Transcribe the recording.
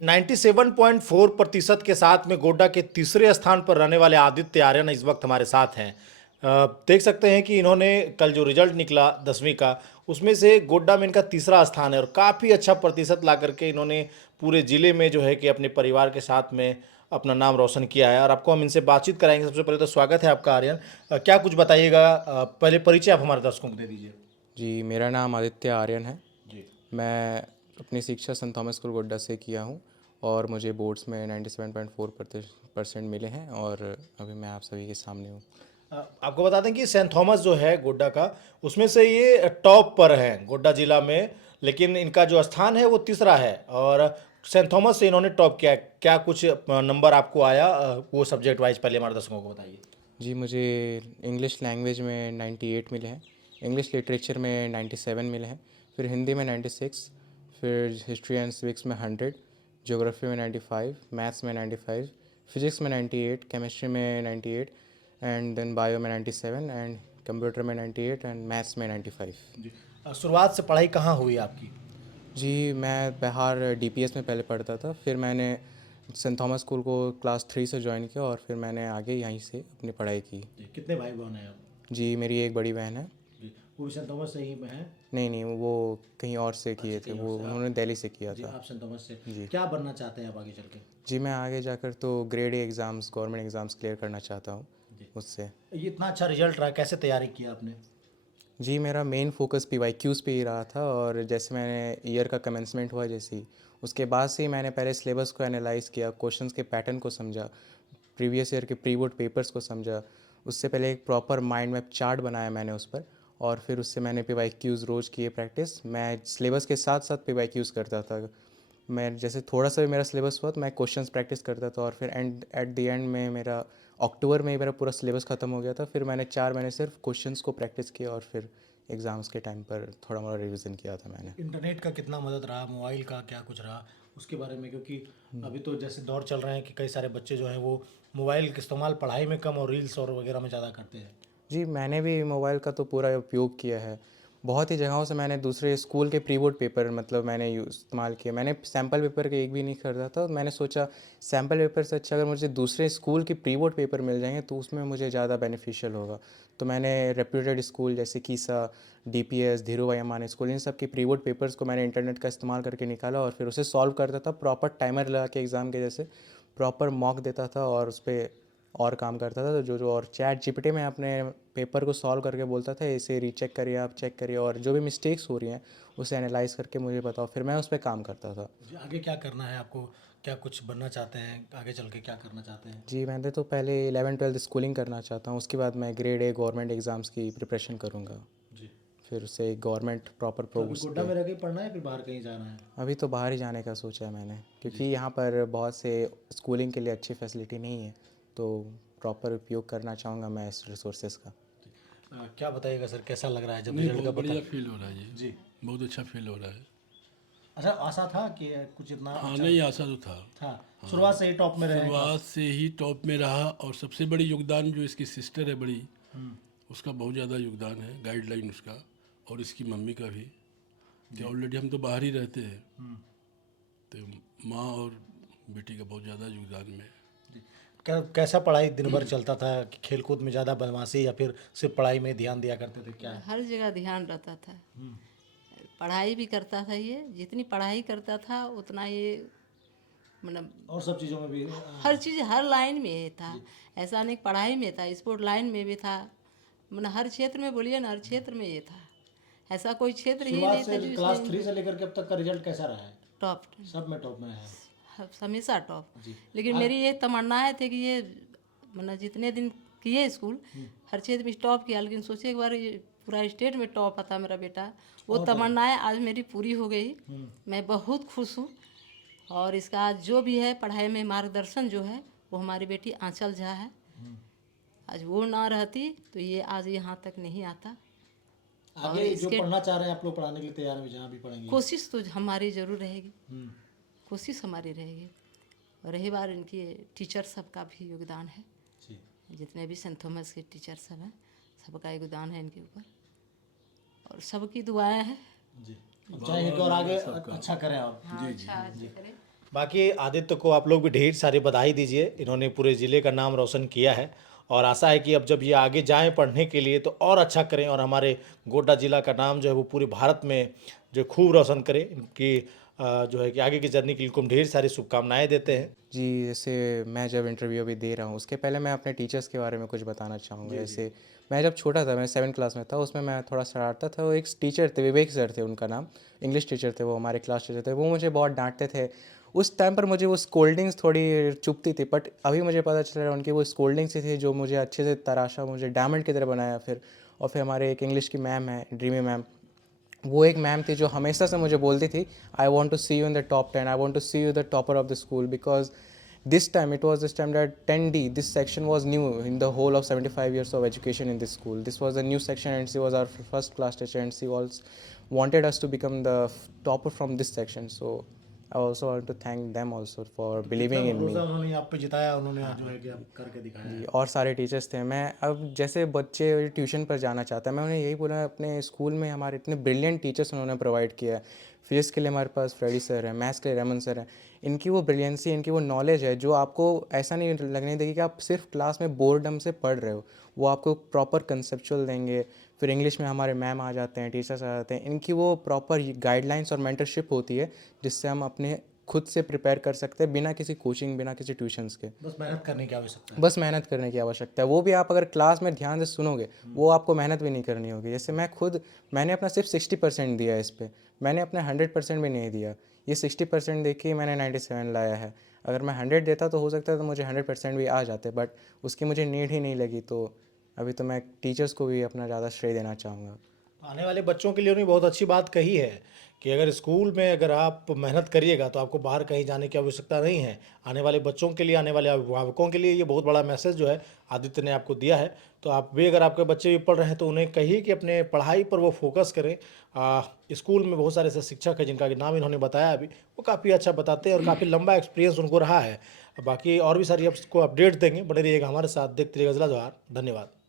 97.4% के साथ में गोड्डा के तीसरे स्थान पर रहने वाले आदित्य आर्यन इस वक्त हमारे साथ हैं। देख सकते हैं कि इन्होंने कल जो रिजल्ट निकला 10वीं का, उसमें से गोड्डा में इनका तीसरा स्थान है और काफ़ी अच्छा प्रतिशत ला करके इन्होंने पूरे ज़िले में जो है कि अपने परिवार के साथ में अपना नाम रोशन किया है। और आपको हम इनसे बातचीत कराएंगे। सबसे पहले तो स्वागत है आपका आर्यन। क्या कुछ बताइएगा, पहले परिचय आप हमारे दर्शकों को दे दीजिए। जी, मेरा नाम आदित्य आर्यन है। जी। मैं अपनी शिक्षा सेंट थॉमस स्कूल गोड्डा से किया हूँ और मुझे बोर्ड्स में 97.4% मिले हैं और अभी मैं आप सभी के सामने हूँ। आपको बता दें कि सेंट थॉमस जो है गोड्डा का, उसमें से ये टॉप पर है गोड्डा जिला में, लेकिन इनका जो स्थान है वो तीसरा है और सेंट थॉमस से इन्होंने टॉप किया है। क्या कुछ नंबर आपको आया, वो सब्जेक्ट वाइज पहले हमारे दर्शकों को बताइए। जी, मुझे इंग्लिश लैंग्वेज में 98 मिले हैं, इंग्लिश लिटरेचर में 97 मिले हैं, फिर हिंदी में 96, फिर हिस्ट्री एंड सिविक्स में 100, ज्योग्राफी में 95, मैथ्स में 95, फिजिक्स में 98, केमिस्ट्री में 98 एंड देन बायो में 97 एंड कंप्यूटर में 98 एंड मैथ्स में 95। जी। शुरुआत से पढ़ाई कहाँ हुई आपकी? जी, मैं बिहार डीपीएस में पहले पढ़ता था, फिर मैंने सेंट थॉमस स्कूल को क्लास 3 से ज्वाइन किया और फिर मैंने आगे यहीं से अपनी पढ़ाई की। जी, कितने भाई बहन हैं आप? जी, मेरी एक बड़ी बहन है। जी, वो भी सेंट थॉमस से ही में है? नहीं, नहीं, वो कहीं और से अच्छा, किए थे, कहीं और वो से आप? उन्होंने दिल्ली से किया जी, था। आप सेंट थॉमस से। जी। क्या बनना चाहते हैं आप आगे चल के? जी, मैं आगे जाकर तो grade A exams, government exams clear करना चाहता हूँ जी। उससे। ये इतना अच्छा रिजल्ट रहा, कैसे तैयारी किया आपने? जी, मेरा मेन फ़ोकस पीवाईक्यूज़ पे ही रहा था और जैसे मैंने ईयर का कमेंसमेंट हुआ जैसे ही, उसके बाद से ही मैंने पहले सिलेबस को एनालाइज़ किया, क्वेश्चंस के पैटर्न को समझा, प्रीवियस ईयर के प्री बोर्ड पेपर्स को समझा। उससे पहले एक प्रॉपर माइंड मैप चार्ट बनाया मैंने उस पर और फिर उससे मैंने पीवाईक्यूज़ रोज़ किए प्रैक्टिस। मैं सिलेबस के साथ-साथ पीवाईक्यूज़ करता था। मैं जैसे थोड़ा सा भी मेरा सिलेबस हुआ तो मैं क्वेश्चंस प्रैक्टिस करता था और फिर एट द एंड में मेरा अक्टूबर में ही मेरा पूरा सिलेबस ख़त्म हो गया था। फिर मैंने 4 महीने सिर्फ क्वेश्चंस को प्रैक्टिस किया और फिर एग्ज़ाम्स के टाइम पर थोड़ा मोड़ा रिवीजन किया था मैंने। इंटरनेट का कितना मदद रहा, मोबाइल का क्या कुछ रहा उसके बारे में? क्योंकि अभी तो जैसे दौर चल रहे हैं कि कई सारे बच्चे जो हैं वो मोबाइल का इस्तेमाल पढ़ाई में कम और रील्स और वगैरह में ज़्यादा करते हैं। जी, मैंने भी मोबाइल का तो पूरा उपयोग किया है। बहुत ही जगहों से मैंने दूसरे स्कूल के प्री बोर्ड पेपर मतलब मैंने इस्तेमाल किया। मैंने सैंपल पेपर के एक भी नहीं खरीदा था। मैंने सोचा सैंपल पेपर से अच्छा अगर मुझे दूसरे स्कूल के प्री बोर्ड पेपर मिल जाएँगे तो उसमें मुझे ज़्यादा बेनिफिशियल होगा। तो मैंने रेप्यूटेड स्कूल जैसे कीसा, डीपीएस, धीरूभाई अम्बानी स्कूल इन सब के प्री बोर्ड पेपर्स को मैंने इंटरनेट का इस्तेमाल करके निकाला और फिर उसे सॉल्व करता था प्रॉपर टाइमर लगा के एग्ज़ाम के जैसे। प्रॉपर मॉक देता था और उसपे और काम करता था। तो जो-जो और चैट जीपीटी में अपने पेपर को सॉल्व करके बोलता था इसे रीचेक करिए, आप चेक करिए और जो भी मिस्टेक्स हो रही हैं उसे एनालाइज़ करके मुझे बताओ, फिर मैं उस पे काम करता था। जी, आगे क्या करना है आपको? क्या कुछ बनना चाहते हैं? आगे चल के क्या करना चाहते हैं? जी, मैंने तो पहले 11th-12th स्कूलिंग करना चाहता हूँ, उसके बाद मैं ग्रेड ए गवर्नमेंट एग्ज़ाम्स की प्रिपरेशन करूँगा। जी। फिर उससे गवर्नमेंट प्रॉपर तो अभी पोस्ट गोड्डा पे। में रह के ही पढ़ना है या फिर बाहर कहीं जाना है? अभी तो बाहर ही जाने का सोचा है मैंने, क्योंकि जी। यहाँ पर बहुत से स्कूलिंग के लिए अच्छी फैसिलिटी नहीं है, तो प्रॉपर उपयोग करना चाहूँगा मैं इस रिसोर्सेज़ का। क्या बताइएगा सर, कैसा लग रहा है जब नहीं, रिजल्ट का बहुत पता? बढ़िया फील हो रहा है ये। जी। बहुत अच्छा फील हो रहा है। अच्छा, आशा था कि कुछ इतना हाँ, अच्छा नहीं आशा तो था। था? शुरुआत हाँ, से ही टॉप में रहे हैं शुरुआत क्लास? से ही टॉप में रहा और सबसे बड़ी योगदान जो इसकी सिस्टर है बड़ी, उसका बहुत ज़्यादा योगदान है, गाइडलाइन उसका और इसकी मम्मी का भी। कि ऑलरेडी हम तो बाहर ही रहते हैं, तो माँ और बेटी का बहुत ज़्यादा योगदान में। जी। कैसा पढ़ाई दिन भर चलता था? कि खेलकूद में ज़्यादा बदमाशी या फिर सिर्फ पढ़ाई में ध्यान दिया करते थे, क्या है? हर जगह ध्यान रहता था। पढ़ाई भी करता था ये, जितनी पढ़ाई करता था उतना ये मतलब और सब चीज़ों में भी हर चीज़ हर लाइन में ये था। जी। ऐसा नहीं पढ़ाई में था, स्पोर्ट लाइन में भी था। मतलब हर क्षेत्र में बोलिए ना, हर क्षेत्र में ये था। ऐसा कोई क्षेत्र ही शुरुआत नहीं था से जो इसमें क्लास 3 से लेकर के अब तक का रिजल्ट कैसा रहा है? टॉप, सब में टॉप में है। हमेशा टॉप। जी। लेकिन आज मेरी ये तमन्नाएं थे कि ये मतलब जितने दिन किए स्कूल हर क्षेत्र में टॉप किया, लेकिन सोचे एक बार ये पूरा स्टेट में टॉप आता मेरा बेटा। वो और क्या? तमन्नाएं आज मेरी पूरी हो गई। मैं बहुत खुश हूँ। और इसका आज जो भी है पढ़ाई में मार्गदर्शन जो है वो हमारी बेटी आंचल झा है। आज वो ना रहती तो ये आज यहाँ तक नहीं आता। और आगे जो इसके पढ़ना चाह रहे हैं आप लोग, पढ़ाने के लिए तैयार हैं जहाँ भी पढ़ेंगे? कोशिश तो हमारी ज़रूर रहेगी, हम्म। कोशिश हमारी रहेगी। और रही बार इनकी टीचर सबका भी योगदान है, जी। जितने भी सेंट थॉमस के टीचर सब हैं सबका योगदान है इनके ऊपर और सबकी दुआएं हैं। जी। चाहे कि और आगे अच्छा करें आप। हाँ, अच्छा करें। बाकी आदित्य को आप लोग भी ढेर सारी बधाई दीजिए, इन्होंने पूरे ज़िले का नाम रोशन किया है और आशा है कि अब जब ये आगे जाएं पढ़ने के लिए तो और अच्छा करें और हमारे गोड्डा ज़िला का नाम जो है वो पूरे भारत में जो खूब रोशन करें। इनकी जो है कि आगे की जर्नी के लिए इनको हम ढेर सारी शुभकामनाएं देते हैं। जी, जैसे मैं जब इंटरव्यू अभी दे रहा हूँ उसके पहले मैं अपने टीचर्स के बारे में कुछ बताना चाहूँगा। जैसे मैं जब छोटा था, मैं 7th क्लास में था, उसमें मैं थोड़ा शरारता था। वो एक टीचर थे, विवेक सर थे उनका नाम, इंग्लिश टीचर थे, वो हमारे क्लास टीचर थे। वो मुझे बहुत डांटते थे। उस टाइम पर मुझे वो स्कोल्डिंग्स थोड़ी चुभती थी, बट अभी मुझे पता चल रहा है उनकी वो स्कोल्डिंग्स ही थी जो मुझे अच्छे से तराशा, मुझे डायमंड की तरह बनाया फिर। और फिर हमारे एक इंग्लिश की मैम है, ड्रीमी मैम, वो एक मैम थी जो हमेशा से मुझे बोलती थी, I want to see you in the top 10, I want to see you the topper of the school, because this time that 10D, this section was new in the whole of 75 years of education in this school. This was a new section and she was our first class teacher and she was wanted us to become the topper from this section. So I also want to thank them also for believing in me. उन्होंने आप पे जिताया, उन्होंने जो है कि आप करके दिखाया। जी, और सारे टीचर्स थे। मैं अब जैसे बच्चे ट्यूशन पर जाना चाहता है, मैं उन्हें यही बोला, अपने स्कूल में हमारे इतने ब्रिलियंट टीचर्स उन्होंने प्रोवाइड किया है। फिजिक्स के लिए हमारे पास फ्रेडी सर है, मैथ्स के लिए रेमन सर है। इनकी वो ब्रिलियंसी, इनकी वो नॉलेज है जो आपको ऐसा नहीं लगने देगी कि आप सिर्फ क्लास में बोर्डम से पढ़ रहे हो। वो आपको प्रॉपर कंसेप्चुअल देंगे। फिर इंग्लिश में हमारे मैम आ जाते हैं, टीचर्स आ जाते हैं। इनकी वो प्रॉपर गाइडलाइंस और मेंटरशिप होती है जिससे हम अपने खुद से प्रिपेयर कर सकते हैं बिना किसी कोचिंग, बिना किसी ट्यूशन्स के। बस मेहनत करने की आवश्यकता है। बस मेहनत करने की आवश्यकता है। वो भी आप अगर क्लास में ध्यान से सुनोगे, वो आपको मेहनत भी नहीं करनी होगी। जैसे मैंने अपना सिर्फ 60% दिया इस पे, मैंने अपना 100% भी नहीं दिया। ये 60% दे के ही मैंने 97 लाया है। अगर मैं 100 देता तो हो सकता है तो मुझे 100% भी आ जाते, बट उसकी मुझे नीड ही नहीं लगी। तो अभी तो मैं टीचर्स को भी अपना ज़्यादा श्रेय देना चाहूँगा। आने वाले बच्चों के लिए उन्होंने बहुत अच्छी बात कही है कि अगर स्कूल में अगर आप मेहनत करिएगा तो आपको बाहर कहीं जाने की आवश्यकता नहीं है। आने वाले बच्चों के लिए, आने वाले अभिभावकों के लिए ये बहुत बड़ा मैसेज जो है आदित्य ने आपको दिया है। तो आप भी, अगर आपके बच्चे भी पढ़ रहे हैं तो उन्हें कहिए कि अपने पढ़ाई पर वो फोकस करें। स्कूल में बहुत सारे ऐसे शिक्षक हैं जिनका कि नाम इन्होंने बताया अभी, वो काफ़ी अच्छा बताते हैं और काफ़ी लंबा एक्सपीरियंस उनको रहा है। बाकी और भी सारी आपको अपडेट देंगे, बने रहिएगा हमारे साथ, देखते रहिएगा जिला जवाहर। धन्यवाद।